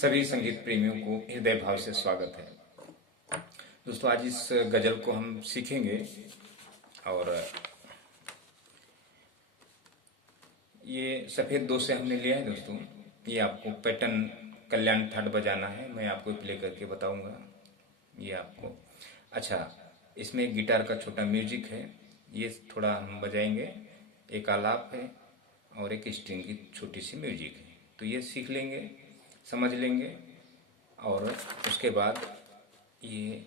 सभी संगीत प्रेमियों को हृदय भाव से स्वागत है। दोस्तों, आज इस गजल को हम सीखेंगे और ये सफ़ेद दो से हमने लिया है। दोस्तों, ये आपको पैटर्न कल्याण थर्ड बजाना है। मैं आपको प्ले करके बताऊंगा ये आपको। अच्छा, इसमें एक गिटार का छोटा म्यूजिक है, ये थोड़ा हम बजाएंगे। एक आलाप है और एक स्ट्रिंग की छोटी सी म्यूजिक है। तो ये सीख लेंगे, समझ लेंगे और उसके बाद ये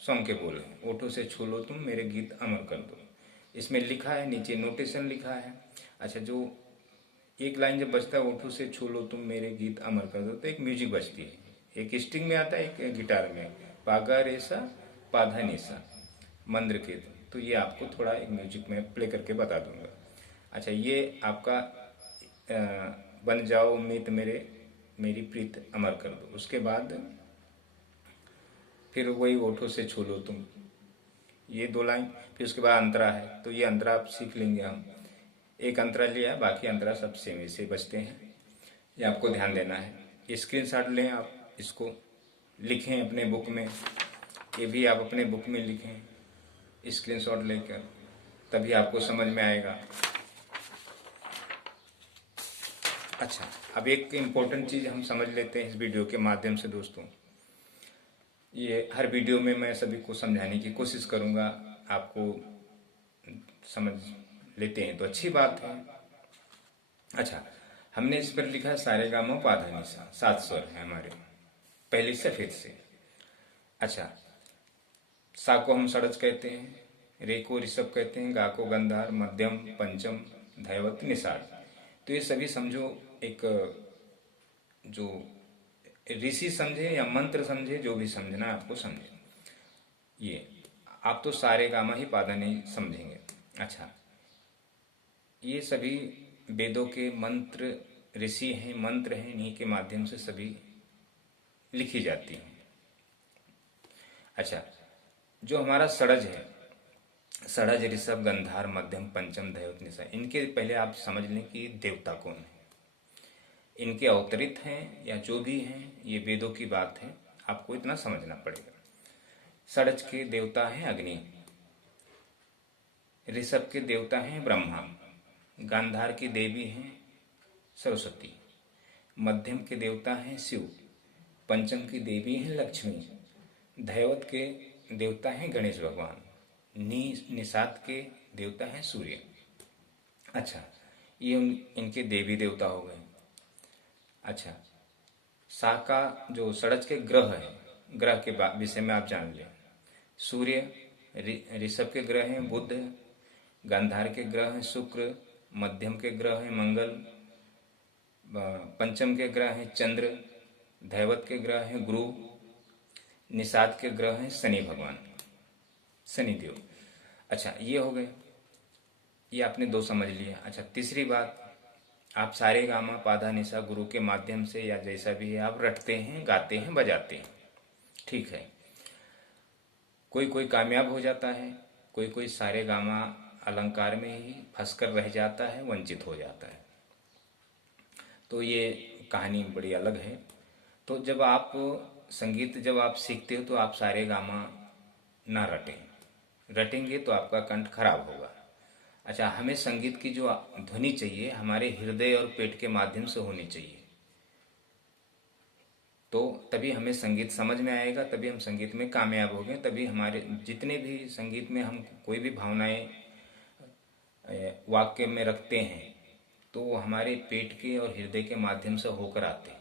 सॉन्ग के बोल हैं। ओठों से छू लो तुम मेरे गीत अमर कर दो। इसमें लिखा है, नीचे नोटेशन लिखा है। अच्छा, जो एक लाइन जब बजता है ओठों से छू लो तुम मेरे गीत अमर कर दो, तो एक म्यूजिक बजती है। एक स्ट्रिंग में आता है, एक गिटार में, पागा रेसा पाधा निसा मंद्र के। तो ये आपको थोड़ा एक म्यूजिक में प्ले करके बता दूंगा। अच्छा, ये आपका बन जाओ उम्मीद मेरे मेरी प्रीत अमर कर दो। उसके बाद फिर वही ओठों से छू लो तुम, ये दो लाइन। फिर उसके बाद अंतरा है, तो ये अंतरा आप सीख लेंगे हम। एक अंतरा लिया, बाकी अंतरा सब सेम ऐसे बजते हैं। ये आपको ध्यान देना है। स्क्रीनशॉट लें आप, इसको लिखें अपने बुक में। ये भी आप अपने बुक में लिखें स्क्रीनशॉट लेकर, तभी आपको समझ में आएगा। अच्छा, अब एक इम्पोर्टेंट चीज़ हम समझ लेते हैं इस वीडियो के माध्यम से। दोस्तों, ये हर वीडियो में मैं सभी को समझाने की कोशिश करूँगा। आपको समझ लेते हैं तो अच्छी बात है। अच्छा, हमने इस पर लिखा है सारे गामा पाधा निसा, 7 स्वर है हमारे, पहली सफेद से। अच्छा, सा को हम सड़च कहते हैं, रे को ऋषभ कहते हैं, गा को गंधार, मध्यम, पंचम, धैवत, निषाद। तो ये सभी समझो एक जो ऋषि समझे या मंत्र समझे, जो भी समझना है आपको समझे। ये आप तो सारे गामा ही पाधा नहीं समझेंगे। अच्छा, ये सभी वेदों के मंत्र, ऋषि हैं, मंत्र हैं, इन्हीं के माध्यम से सभी लिखी जाती हैं। अच्छा, जो हमारा सड़ज है, सड़ज, ऋषभ, गंधार, मध्यम, पंचम, धैवत, निषाद, इनके पहले आप समझ लें कि देवता कौन है, इनके अवतरित हैं या जो भी हैं, ये वेदों की बात है, आपको इतना समझना पड़ेगा। सड़ज के देवता हैं अग्नि, ऋषभ के देवता हैं ब्रह्मा, गांधार की देवी हैं सरस्वती, मध्यम के देवता हैं शिव, पंचम की देवी हैं लक्ष्मी, धैवत के देवता हैं गणेश भगवान, निषाद के देवता हैं सूर्य। अच्छा, ये इनके देवी देवता हो गए। अच्छा, सा का जो सड़ज के ग्रह है, ग्रह के विषय में आप जान लें। सूर्य, ऋषभ के ग्रह हैं बुध, गांधार के ग्रह हैं शुक्र, मध्यम के ग्रह हैं मंगल, पंचम के ग्रह हैं चंद्र, धैवत के ग्रह हैं गुरु, निषाद के ग्रह हैं शनि भगवान, शनिदेव। अच्छा, ये हो गए, ये आपने दो समझ लिया। अच्छा, तीसरी बात, आप सारे गामा पाधा निशा गुरु के माध्यम से या जैसा भी है आप रटते हैं, गाते हैं, बजाते हैं। ठीक है, कोई कोई कामयाब हो जाता है, कोई कोई सारे गामा अलंकार में ही फंसकर रह जाता है, वंचित हो जाता है। तो ये कहानी बड़ी अलग है। तो जब आप संगीत जब आप सीखते हो तो आप सारे गामा ना रटें, रटेंगे तो आपका कंठ खराब होगा। अच्छा, हमें संगीत की जो ध्वनि चाहिए हमारे हृदय और पेट के माध्यम से होनी चाहिए, तो तभी हमें संगीत समझ में आएगा, तभी हम संगीत में कामयाब होंगे, तभी हमारे जितने भी संगीत में हम कोई भी भावनाएं वाक्य में रखते हैं तो वो हमारे पेट के और हृदय के माध्यम से होकर आते हैं।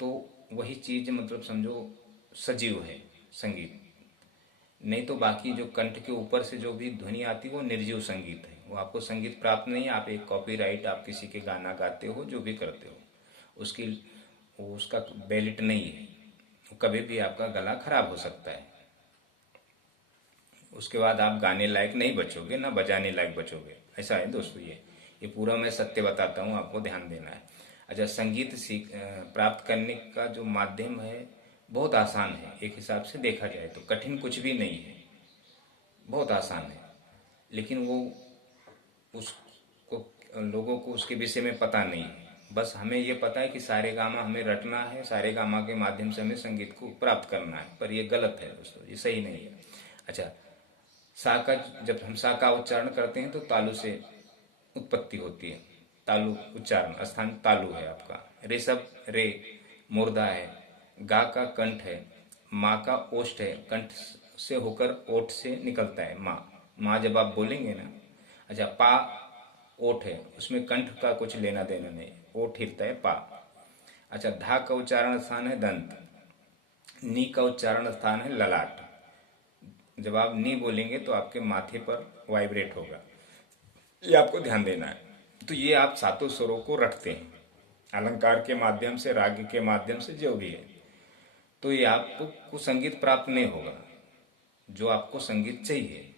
तो वही चीज मतलब समझो सजीव है संगीत। नहीं तो बाकी जो कंठ के ऊपर से जो भी ध्वनि आती है वो निर्जीव संगीत है, वो आपको संगीत प्राप्त नहीं है। आप एक कॉपीराइट, आप किसी के गाना गाते हो, जो भी करते हो, उसकी वो उसका वैलिड नहीं है, कभी भी आपका गला खराब हो सकता है। उसके बाद आप गाने लायक नहीं बचोगे, ना बजाने लायक बचोगे। ऐसा है दोस्तों, ये पूरा मैं सत्य बताता हूँ, आपको ध्यान देना है। अच्छा, संगीत सीख प्राप्त करने का जो माध्यम है बहुत आसान है, एक हिसाब से देखा जाए तो कठिन कुछ भी नहीं है, बहुत आसान है। लेकिन वो उसको लोगों को उसके विषय में पता नहीं है, बस हमें ये पता है कि सारेगामा हमें रटना है, सारेगामा के माध्यम से हमें संगीत को प्राप्त करना है, पर ये गलत है दोस्तों, ये सही नहीं है। अच्छा, सा का जब हम सा का उच्चारण करते हैं तो तालु से उत्पत्ति होती है। तालु उच्चारण स्थान तालु है आपका। ऋषभ रे मुर्दा है। गा का कंठ है। माँ का ओष्ठ है, कंठ से होकर ओठ से निकलता है माँ। माँ जब आप बोलेंगे ना, अच्छा पा ओठ है, उसमें कंठ का कुछ लेना देना नहीं, ओठ हिलता है पा। अच्छा, धा का उच्चारण स्थान है दंत। नी का उच्चारण स्थान है ललाट। जब आप नी बोलेंगे तो आपके माथे पर वाइब्रेट होगा, ये आपको ध्यान देना है। तो ये आप सातों स्वरों को रखते हैं अलंकार के माध्यम से, राग के माध्यम से, जो भी है। तो ये आपको संगीत प्राप्त नहीं होगा जो आपको संगीत चाहिए।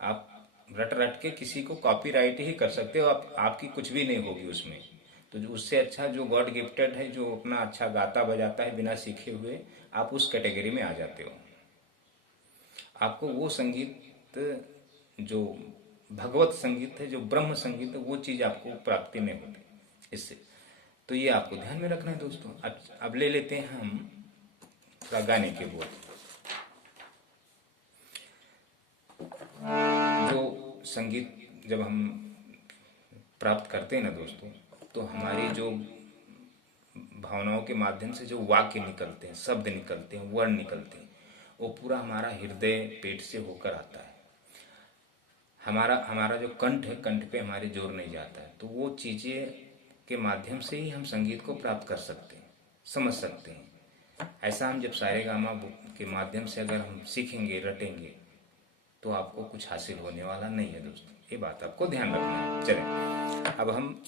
आप रट रट के किसी को कॉपीराइट ही कर सकते हो, आपकी कुछ भी नहीं होगी उसमें। तो उससे अच्छा जो गॉड गिफ्टेड है, जो अपना अच्छा गाता बजाता है बिना सीखे हुए, आप उस कैटेगरी में आ जाते हो। आपको वो संगीत जो भगवत संगीत है, जो ब्रह्म संगीत है, वो चीज आपको प्राप्ति नहीं होती इससे। तो ये आपको ध्यान में रखना है दोस्तों। अब ले लेते हैं हम थोड़ा गाने के बोल। जो संगीत जब हम प्राप्त करते हैं ना दोस्तों, तो हमारी जो भावनाओं के माध्यम से जो वाक्य निकलते हैं, शब्द निकलते हैं, वर्ण निकलते हैं, वो पूरा हमारा हृदय पेट से होकर आता है। हमारा जो कंठ है, कंठ पे हमारे जोर नहीं जाता है। तो वो चीजें के माध्यम से ही हम संगीत को प्राप्त कर सकते हैं, समझ सकते हैं। ऐसा हम जब सारेगामा के माध्यम से अगर हम सीखेंगे, रटेंगे, तो आपको कुछ हासिल होने वाला नहीं है दोस्तों। ये बात आपको ध्यान रखना है। चलें, अब हम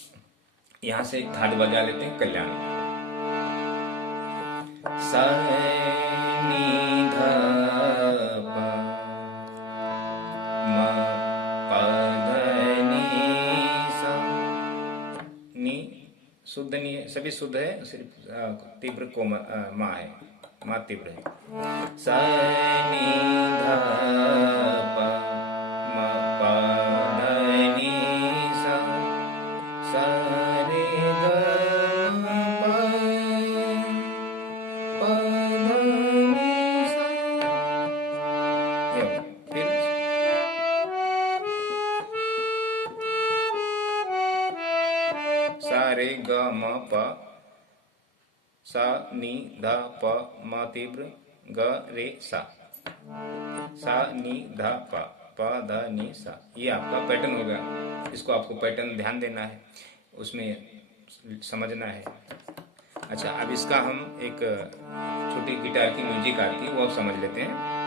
यहाँ से एक थाट बजा लेते हैं कल्याण। सा नी ध प म प ध नी सा। नी शुद्ध नहीं है, सभी शुद्ध है, सिर्फ तीव्र को माँ है, माँ तीव्र है। सा नी ध प म प ध नी सा। सा रे ग म प प ध नी सा। ये हो गया। फिर सा रे ग म प, सा नी ध प म तीव्र ग रे सा। सा नी ध प ध नी सा। ये आपका पैटर्न होगा। इसको आपको पैटर्न ध्यान देना है, उसमें समझना है। अच्छा, अब इसका हम एक छोटी गिटार की म्यूजिक आती है, वो आप समझ लेते हैं।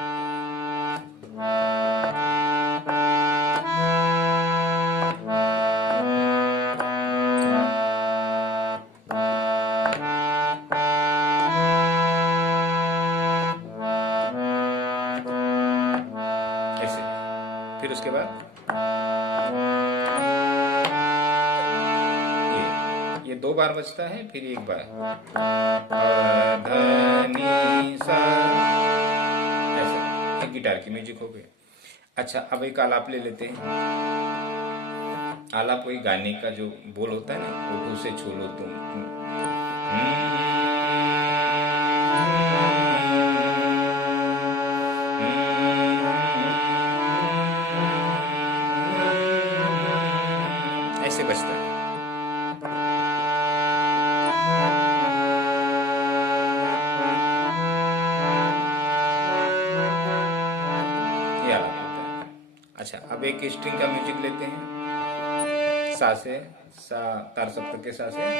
ऐसे। फिर उसके बाद ये दो बार बजता है, फिर एक बार ध नी सा, ऐसा। एक गिटार की म्यूजिक हो गई। अच्छा, अब एक आलाप ले लेते हैं। आलाप वही गाने का जो बोल होता है ना, होठों से छू लो तुम। ऐसे बजता है। ये आलाप होता है। अच्छा, अब एक स्ट्रिंग का म्यूजिक लेते हैं। सा से, सा तार सप्तक के सा से।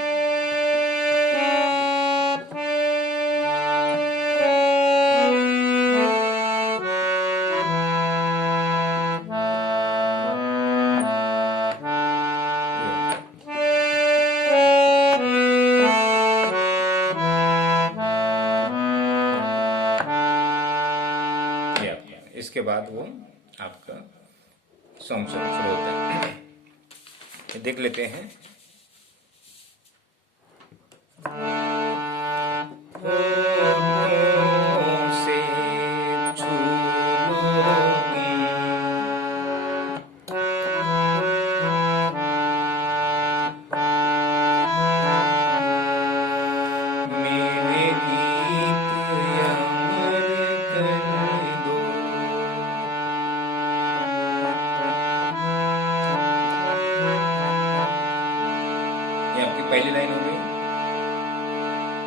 इसके बाद वो आपका सॉन्ग शुरू होता है। देख लेते हैं। से छू लो तुम,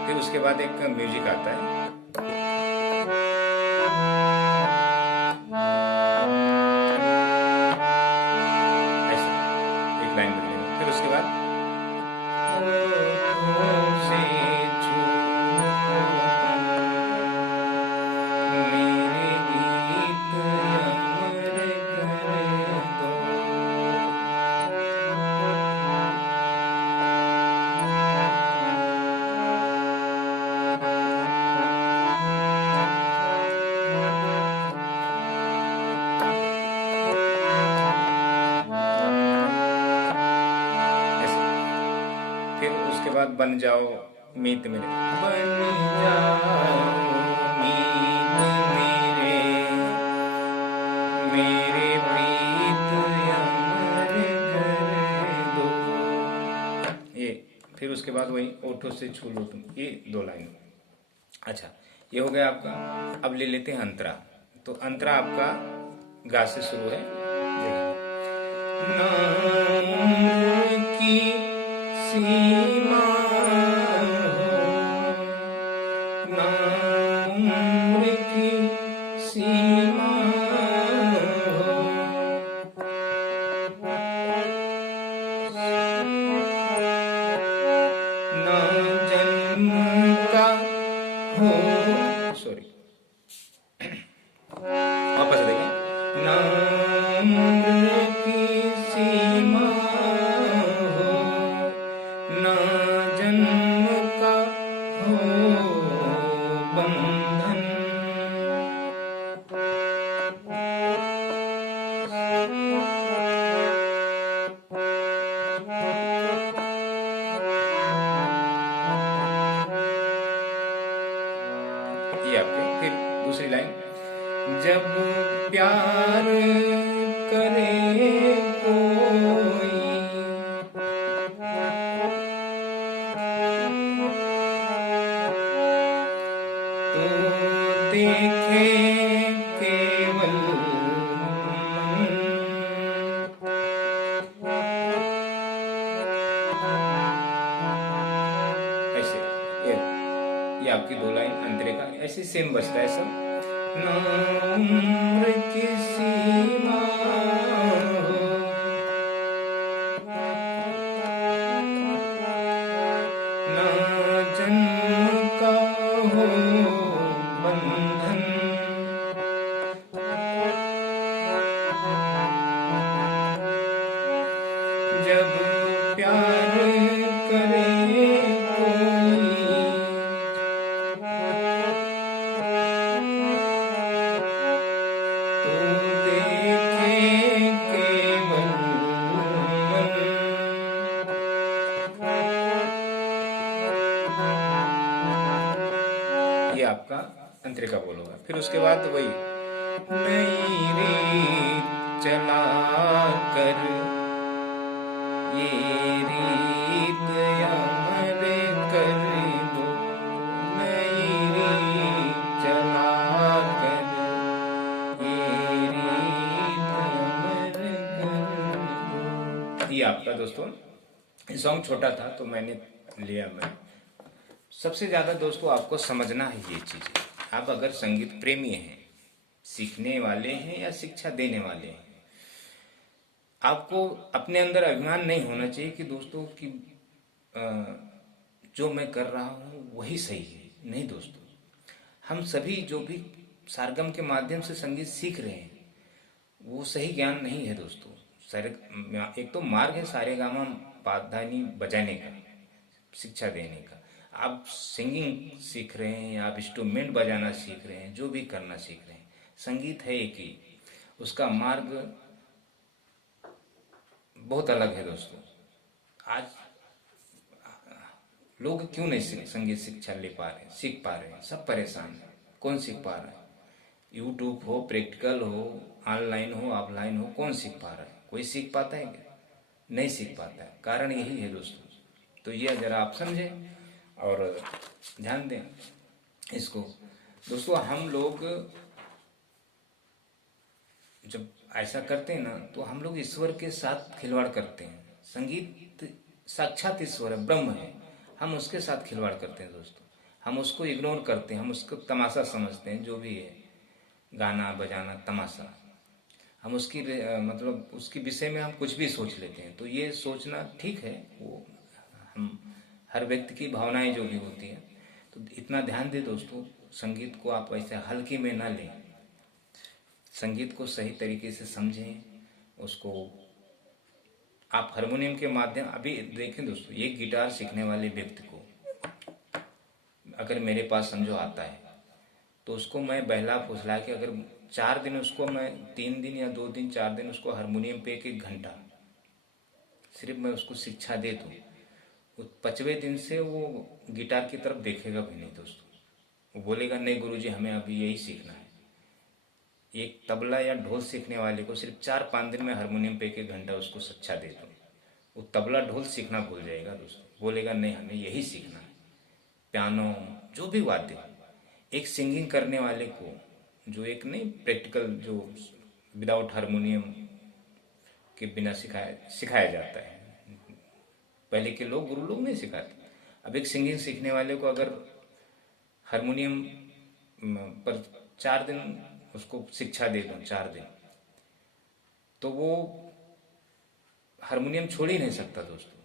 फिर उसके बाद एक म्यूजिक आता है, ऐसा एक लाइन बदलेंगे। फिर उसके बाद होठों से छू मेरे गीत अमर कर दो। ऐसे फिर उसके बाद बन जाओ मीत मेरे, बन जाओ मीत मेरे, मेरे प्रीत अमर कर दो। ये फिर उसके बाद वही ओठों से छू लो तुम, ये 2 लाइन। अच्छा, ये हो गया आपका। अब ले लेते हैं अंतरा। तो अंतरा आपका गा से शुरू है, देखिए। ना उम्र की सीमा हो, ना उम्र की सीमा हो, ना जन्म का हो, सॉरी वापस देखिए। ना उम्र की सीमा हो, ना जन्म का हो बंधन, ये आपके। फिर दूसरी लाइन, जब प्यार करे कोई तो देखे केवल मन। ऐसे ये आपकी 2 लाइन अंतरे का, ऐसे सेम बजता है सब। ना उम्र की सीमा हो, ना जन्म का हो बंधन, जब प्यार करे कोई तो देखे केवल मन। ये आपका अंतरे का बोल होगा। फिर उसके बाद वही, नई रीत चला कर ये रीत अमर कर दो, नई रीत चला कर ये रीत अमर कर दो। ये आपका दोस्तों, ये सॉन्ग छोटा था तो मैंने लिया। मैं सबसे ज़्यादा दोस्तों आपको समझना है ये चीज़। आप अगर संगीत प्रेमी हैं, सीखने वाले हैं या शिक्षा देने वाले हैं, आपको अपने अंदर अभिमान नहीं होना चाहिए कि दोस्तों कि जो मैं कर रहा हूँ वही सही है। नहीं दोस्तों, हम सभी जो भी सारगम के माध्यम से संगीत सीख रहे हैं वो सही ज्ञान नहीं है दोस्तों। सारे एक तो मार्ग है सारेगामा पाधानी बजाने का, शिक्षा देने का। आप सिंगिंग सीख रहे हैं या आप इंस्ट्रूमेंट बजाना सीख रहे हैं, जो भी करना सीख रहे हैं, संगीत है एक ही, उसका मार्ग बहुत अलग है दोस्तों। आज लोग क्यों नहीं संगीत शिक्षा ले पा रहे हैं, सीख पा रहे हैं? सब परेशान है। कौन सीख पा रहा है? यूट्यूब हो, प्रैक्टिकल हो, ऑनलाइन हो, ऑफलाइन हो, कौन सीख पा रहा है? कोई सीख पाता है क्या? नहीं सीख पाता है। कारण यही है दोस्तों। तो ये जरा आप समझें और ध्यान दें इसको। दोस्तों हम लोग जब ऐसा करते हैं ना तो हम लोग ईश्वर के साथ खिलवाड़ करते हैं। संगीत साक्षात ईश्वर है, ब्रह्म है, हम उसके साथ खिलवाड़ करते हैं दोस्तों। हम उसको इग्नोर करते हैं, हम उसको तमाशा समझते हैं, जो भी है गाना बजाना तमाशा, हम उसकी मतलब उसके विषय में हम कुछ भी सोच लेते हैं। तो ये सोचना ठीक है, वो हम हर व्यक्ति की भावनाएं जो भी होती हैं। तो इतना ध्यान दें दोस्तों, संगीत को आप ऐसे हल्के में ना लें, संगीत को सही तरीके से समझें। उसको आप हारमोनियम के माध्यम, अभी देखें दोस्तों, ये गिटार सीखने वाले व्यक्ति को अगर मेरे पास समझो आता है, तो उसको मैं बहला फुसला के अगर 4 दिन उसको मैं 3 दिन या 2 दिन 4 दिन उसको हारमोनियम पे 1-1 घंटा सिर्फ मैं उसको शिक्षा दे दूँ, 5वें दिन से वो गिटार की तरफ देखेगा भी नहीं दोस्तों। वो बोलेगा नहीं गुरुजी हमें अभी यही सीखना है। एक तबला या ढोल सीखने वाले को सिर्फ 4-5 दिन में हारमोनियम पे 1-1 घंटा उसको शिक्षा दे दूँ, वो तबला ढोल सीखना भूल जाएगा दोस्तों, बोलेगा नहीं हमें यही सीखना है। पियानो, जो भी वाद्य, एक सिंगिंग करने वाले को, जो एक नहीं प्रैक्टिकल, जो विदाउट हारमोनियम के बिना सिखाया सिखाया जाता है, पहले के लोग गुरु लोग नहीं सिखाते। अब एक सिंगिंग सीखने वाले को अगर हारमोनियम पर 4 दिन उसको शिक्षा दे दूं, 4 दिन, तो वो हारमोनियम छोड़ ही नहीं सकता दोस्तों।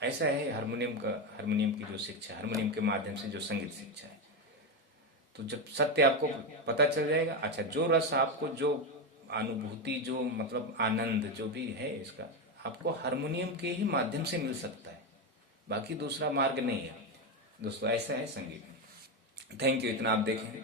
ऐसा है हारमोनियम का, हारमोनियम की जो शिक्षा, हारमोनियम के माध्यम से जो संगीत शिक्षा है। तो जब सत्य आपको पता चल जाएगा, अच्छा जो रस आपको, जो अनुभूति, जो मतलब आनंद जो भी है इसका, आपको हारमोनियम के ही माध्यम से मिल सकता है, बाकी दूसरा मार्ग नहीं है दोस्तों। ऐसा है संगीत। थैंक यू, इतना आप देखें।